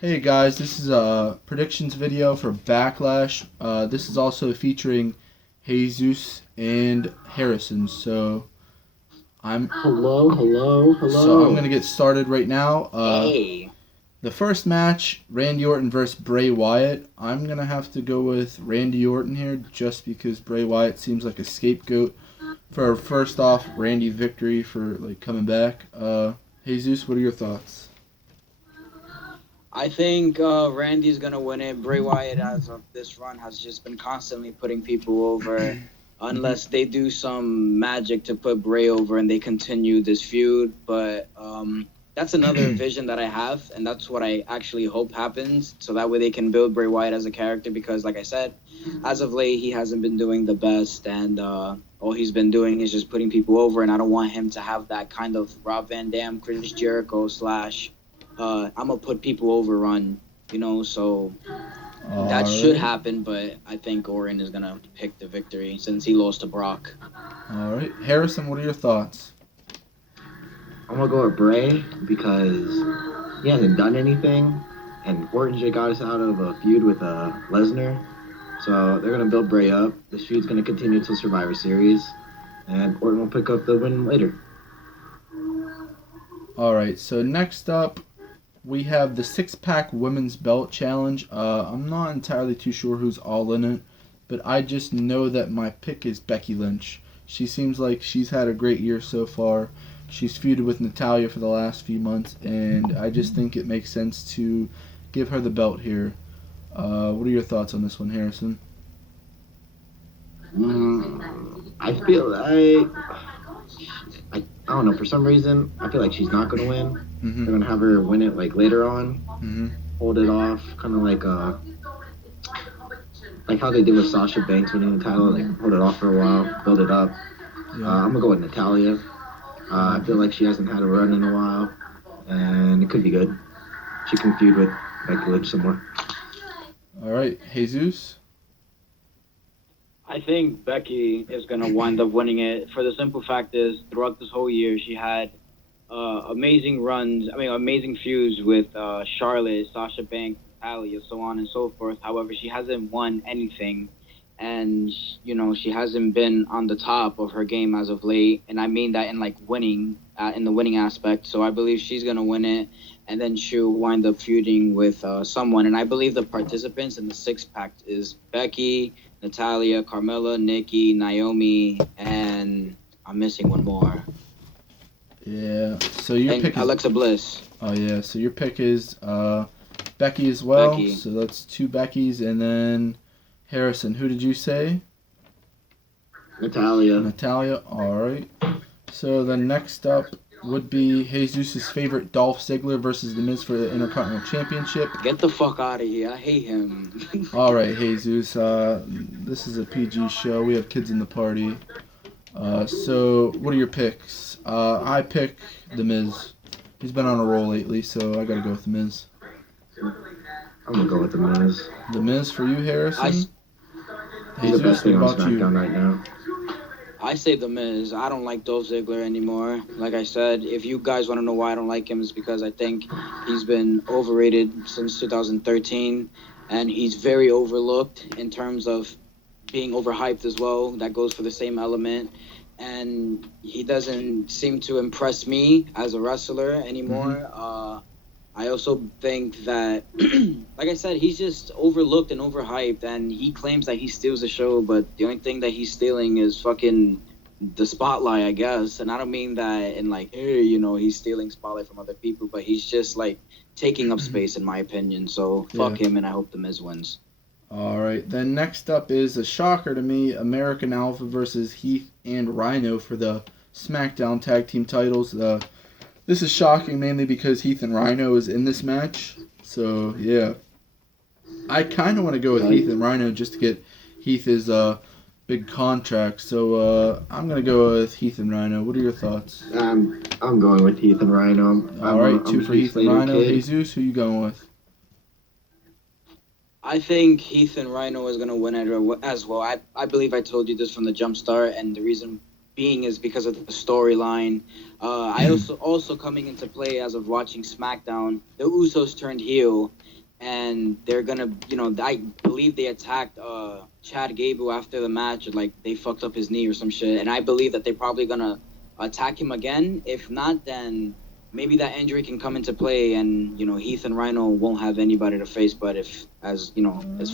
Hey guys, this is a predictions video for Backlash. This is also featuring Jesus and Harrison. I'm Hello, hello, so I'm hello. gonna get started right now. Hey. The first match, Randy Orton versus Bray Wyatt. I'm gonna have to go with Randy Orton here, just because Bray Wyatt seems like a scapegoat for first off Randy victory for coming back. Jesus, what are your thoughts? I think Randy's gonna win it. Bray Wyatt, as of this run, has just been constantly putting people over. Mhm. Unless they do some magic to put Bray over and they continue this feud. But that's another vision that I have, and that's what I actually hope happens. So that way they can build Bray Wyatt as a character. Because, like I said, as of late, he hasn't been doing the best, and all he's been doing is just putting people over. And I don't want him to have that kind of Rob Van Dam, Chris Jericho slash I'm gonna put people over run, so that All should right. happen, but I think Orton is gonna pick the victory since he lost to Brock. All right. Harrison, what are your thoughts? I'm gonna go with Bray because he hasn't done anything, and Orton just got us out of a feud with Lesnar. So they're gonna build Bray up. The feud's gonna continue till Survivor Series, and Orton will pick up the win later. All right. So next up, we have the six-pack women's belt challenge. I'm not entirely too sure who's all in it, but I just know that my pick is Becky Lynch. She seems like she's had a great year so far. She's feuded with Natalia for the last few months, and I just think it makes sense to give her the belt here. What are your thoughts on this one, Harrison? I feel like I don't know. For some reason, I feel like she's not gonna win. Mm-hmm. They're gonna have her win it like later on, Mm-hmm. hold it off, kind of like how they did with Sasha Banks winning the title. Like hold it off for a while, build it up. Yeah. I'm gonna go with Natalia. I feel like she hasn't had a run in a while, and it could be good. She can feud with Becky Lynch some more. All right, Jesus. I think Becky is gonna wind up winning it for the simple fact is throughout this whole year she had amazing runs. I mean, amazing feuds with Charlotte, Sasha Banks, Natalia, so on and so forth. However, she hasn't won anything, and she hasn't been on the top of her game as of late. And I mean that in like winning, in the winning aspect. So I believe she's gonna win it, and then she'll wind up feuding with someone. And I believe the participants in the six pack is Becky, Natalia, Carmella, Nikki, Naomi, and I'm missing one more. Yeah. So your And pick is. Alexa Bliss. Oh yeah. So your pick is Becky as well. Becky. So that's two Beckys, and then Harrison. Who did you say? Natalia. Natalia. All right. So then next up would be Jesus' favorite Dolph Ziggler versus The Miz for the Intercontinental Championship. Get the fuck out of here. I hate him. All right, Jesus. This is a PG show. We have kids in the party. So what are your picks? I pick The Miz. He's been on a roll lately, so I gotta go with The Miz. I'm gonna go with the Miz. The Miz for you, Harrison. He's the best thing on what about you? SmackDown right now. I say The Miz. I don't like Dolph Ziggler anymore. Like I said, if you guys want to know why I don't like him, it's because I think he's been overrated since 2013, and he's very overlooked in terms of being overhyped as well. That goes for the same element. And he doesn't seem to impress me as a wrestler anymore. I also think that, like I said, he's just overlooked and overhyped, and he claims that he steals the show, but the only thing that he's stealing is fucking the spotlight, I guess. And I don't mean that in like, hey, he's stealing spotlight from other people, but he's just like taking up space, in my opinion. So fuck him, and I hope the Miz wins. All right. Then next up is a shocker to me: American Alpha versus Heath and Rhino for the SmackDown Tag Team titles. This is shocking mainly because Heath and Rhino is in this match. So, yeah. I kind of want to go with Heath and Rhino just to get Heath's big contract. So, I'm going to go with Heath and Rhino. What are your thoughts? I'm going with Heath and Rhino. All right, two I'm for a Heath and Slater Rhino. kid. Jesus, who you going with? I think Heath and Rhino is going to win it as well. I believe I told you this from the jump start, and the reason being is because of the storyline. I also coming into play as of watching SmackDown, the Usos turned heel, and they're gonna, I believe they attacked Chad Gable after the match, like they fucked up his knee or some shit, and I believe that they're probably gonna attack him again. If not, then maybe that injury can come into play, and Heath and Rhino won't have anybody to face. But as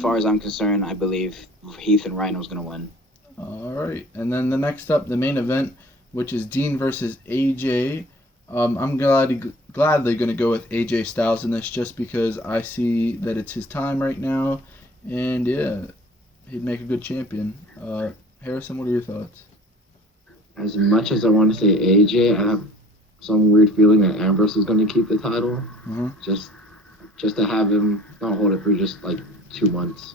far as I'm concerned, I believe Heath and Rhino's gonna win. All right, and then the next up, the main event, which is Dean versus AJ. I'm gladly going to go with AJ Styles in this just because I see that it's his time right now, and yeah, he'd make a good champion. Harrison, what are your thoughts? As much as I want to say AJ, I have some weird feeling that Ambrose is going to keep the title. Uh-huh. Just to have him not hold it for just like 2 months.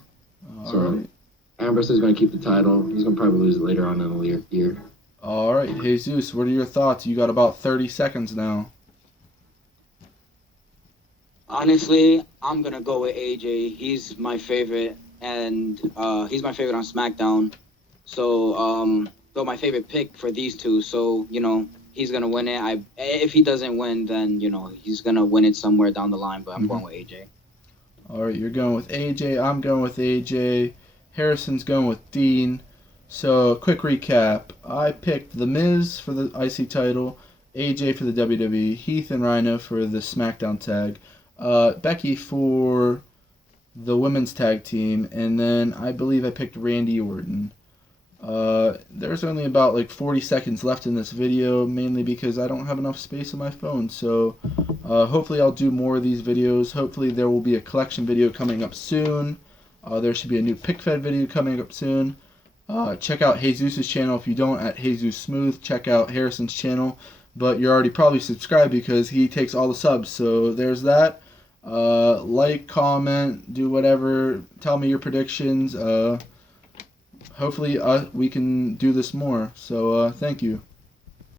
All So right. Ambrose is going to keep the title. He's going to probably lose it later on in the year. All right, Jesus, what are your thoughts? You got about 30 seconds now. Honestly, I'm gonna go with AJ. He's my favorite, and he's my favorite on SmackDown. So, though my favorite pick for these two. So, he's gonna win it. If he doesn't win, then he's gonna win it somewhere down the line. But I'm going with AJ. All right, you're going with AJ. I'm going with AJ. Harrison's going with Dean. So, quick recap. I picked The Miz for the IC title, AJ for the WWE, Heath and Rhino for the SmackDown tag, Becky for the women's tag team, and then I believe I picked Randy Orton. There's only about like 40 seconds left in this video, mainly because I don't have enough space on my phone. So, hopefully I'll do more of these videos. Hopefully there will be a collection video coming up soon. There should be a new pick fed video coming up soon. Check out Jesus' channel if you don't, at Jesus Smooth. Check out Harrison's channel, but you're already probably subscribed because he takes all the subs. So there's that. Like, comment, do whatever. Tell me your predictions. Hopefully we can do this more. So thank you.